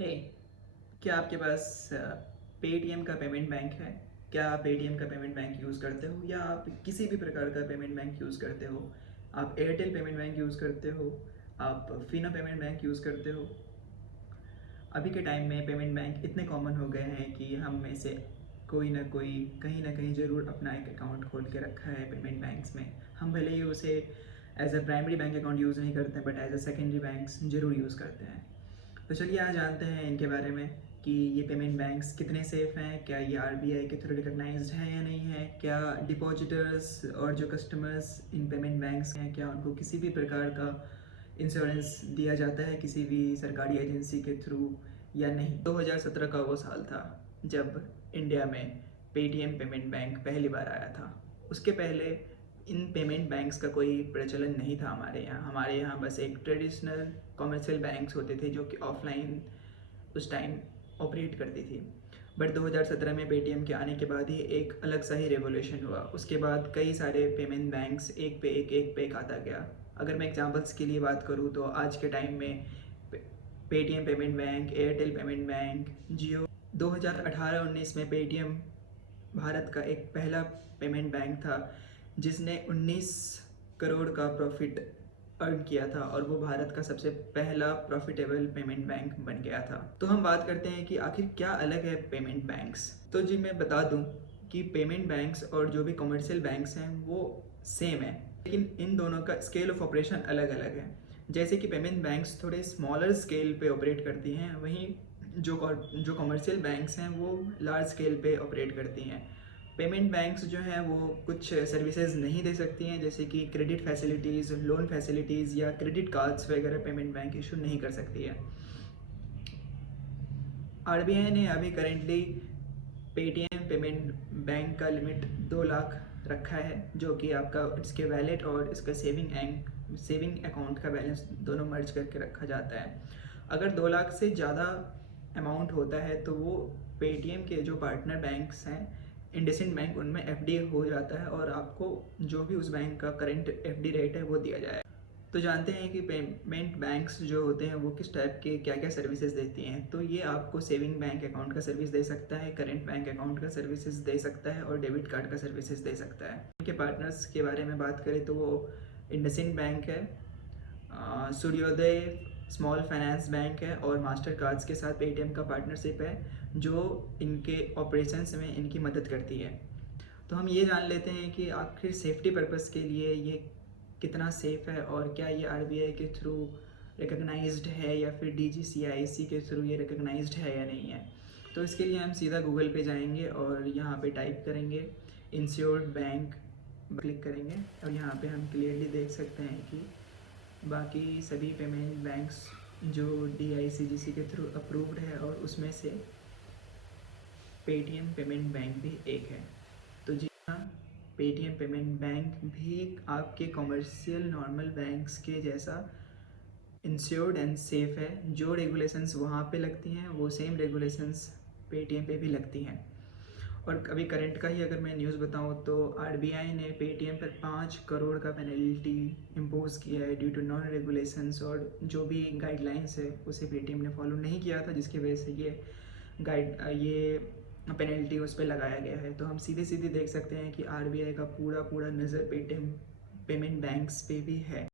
हे, क्या आपके पास पेटीएम का पेमेंट बैंक है? क्या आप पेटीएम का पेमेंट बैंक यूज़ करते हो या आप किसी भी प्रकार का पेमेंट बैंक यूज़ करते हो? आप एयरटेल पेमेंट बैंक यूज़ करते हो? आप फिनो पेमेंट बैंक यूज़ करते हो? अभी के टाइम में पेमेंट बैंक इतने कॉमन हो गए हैं कि हम में से कोई ना कोई कहीं ना कहीं ज़रूर अपना एक अकाउंट खोल के रखा है पेमेंट बैंक्स में। हम भले ही उसे as a primary bank account use नहीं करते but as a secondary banks ज़रूर यूज़ करते हैं। तो चलिए आज जानते हैं इनके बारे में कि ये पेमेंट बैंक्स कितने सेफ़ हैं, क्या ये आरबीआई के थ्रू रिकॉग्नाइज्ड हैं या नहीं है, क्या डिपॉजिटर्स और जो कस्टमर्स इन पेमेंट बैंक्स हैं क्या उनको किसी भी प्रकार का इंश्योरेंस दिया जाता है किसी भी सरकारी एजेंसी के थ्रू या नहीं। 2017 का वो साल था जब इंडिया में पेटीएम पेमेंट बैंक पहली बार आया था। उसके पहले इन पेमेंट बैंक्स का कोई प्रचलन नहीं था हमारे यहाँ बस एक ट्रेडिशनल कॉमर्शियल बैंक्स होते थे जो कि ऑफलाइन उस टाइम ऑपरेट करती थी। बट 2017 में पेटीएम के आने के बाद ही एक अलग सा ही रेवोल्यूशन हुआ। उसके बाद कई सारे पेमेंट बैंक्स एक पे एक आता गया। अगर मैं एग्जांपल्स के लिए बात करूँ तो आज के टाइम में Paytm payment bank, Airtel payment bank, Jio. 2018-19 में पेटीएम भारत का एक पहला पेमेंट बैंक था जिसने 19 करोड़ का प्रॉफिट अर्न किया था और वो भारत का सबसे पहला प्रॉफिटेबल पेमेंट बैंक बन गया था। तो हम बात करते हैं कि आखिर क्या अलग है पेमेंट बैंक्स। तो जी मैं बता दूं कि पेमेंट बैंक्स और जो भी कमर्शियल बैंक्स हैं वो सेम है, लेकिन इन दोनों का स्केल ऑफ ऑपरेशन अलग अलग है। जैसे कि पेमेंट बैंक्स थोड़े स्मॉलर स्केल पे ऑपरेट करती हैं, वहीं जो कमर्शियल बैंक्स हैं वो लार्ज स्केल पे ऑपरेट करती हैं। पेमेंट बैंक्स जो हैं वो कुछ सर्विसेज नहीं दे सकती हैं, जैसे कि क्रेडिट फैसिलिटीज़, लोन फैसिलिटीज़ या क्रेडिट कार्ड्स वगैरह पेमेंट बैंक इशू नहीं कर सकती है। आरबीआई ने अभी करेंटली पेटीएम पेमेंट बैंक का लिमिट 2 लाख रखा है, जो कि आपका इसके वैलेट और इसका सेविंग अकाउंट का बैलेंस दोनों मर्ज करके रखा जाता है। अगर 2 लाख से ज़्यादा अमाउंट होता है तो वो पेटीएम के जो पार्टनर बैंक्स हैं, इंडसइंड बैंक, उनमें एफडी हो जाता है और आपको जो भी उस बैंक का करंट एफडी रेट है वो दिया जाए। तो जानते हैं कि पेमेंट बैंक्स जो होते हैं वो किस टाइप के क्या क्या सर्विसेज देती हैं। तो ये आपको सेविंग बैंक अकाउंट का सर्विस दे सकता है, करंट बैंक अकाउंट का सर्विसेज दे सकता है और डेबिट कार्ड का सर्विसेज दे सकता है। इनके पार्टनर्स के बारे में बात करें तो वो इंडसइंड बैंक है, सूर्योदय स्मॉल फाइनेंस बैंक है और मास्टर कार्ड्स के साथ पेटीएम का पार्टनरशिप है जो इनके ऑपरेशंस में इनकी मदद करती है। तो हम ये जान लेते हैं कि आखिर सेफ्टी पर्पस के लिए ये कितना सेफ़ है और क्या ये आरबीआई के थ्रू रिकॉग्नाइज्ड है या फिर डीजीसीआईसी के थ्रू ये रिकॉग्नाइज्ड है या नहीं है। तो इसके लिए हम सीधा गूगल पे जाएंगे और यहाँ पे टाइप करेंगे इंश्योर्ड बैंक, क्लिक करेंगे और यहाँ पे हम क्लियरली देख सकते हैं कि बाकी सभी पेमेंट बैंक्स जो डीआईसीजीसी के थ्रू अप्रूव्ड है और उसमें से पेटीएम पेमेंट बैंक भी एक है। तो जी हाँ, पेटीएम पेमेंट बैंक भी आपके कमर्शियल नॉर्मल बैंक्स के जैसा इंश्योर्ड एंड सेफ है। जो रेगुलेशंस वहाँ पे लगती हैं वो सेम रेगुलेशंस पेटीएम पे भी लगती हैं। और अभी करंट का ही अगर मैं न्यूज़ बताऊँ तो आरबीआई ने पेटीएम पर 5 करोड़ का पेनल्टी इम्पोज किया है ड्यू टू नॉन रेगुलेशंस, और जो भी गाइडलाइंस है उसे पेटीएम ने फॉलो नहीं किया था, जिसकी वजह से ये पेनल्टी उस पर लगाया गया है। तो हम सीधे सीधे देख सकते हैं कि आरबीआई का पूरा पूरा नज़र पेटीएम पेमेंट बैंक्स पे भी है।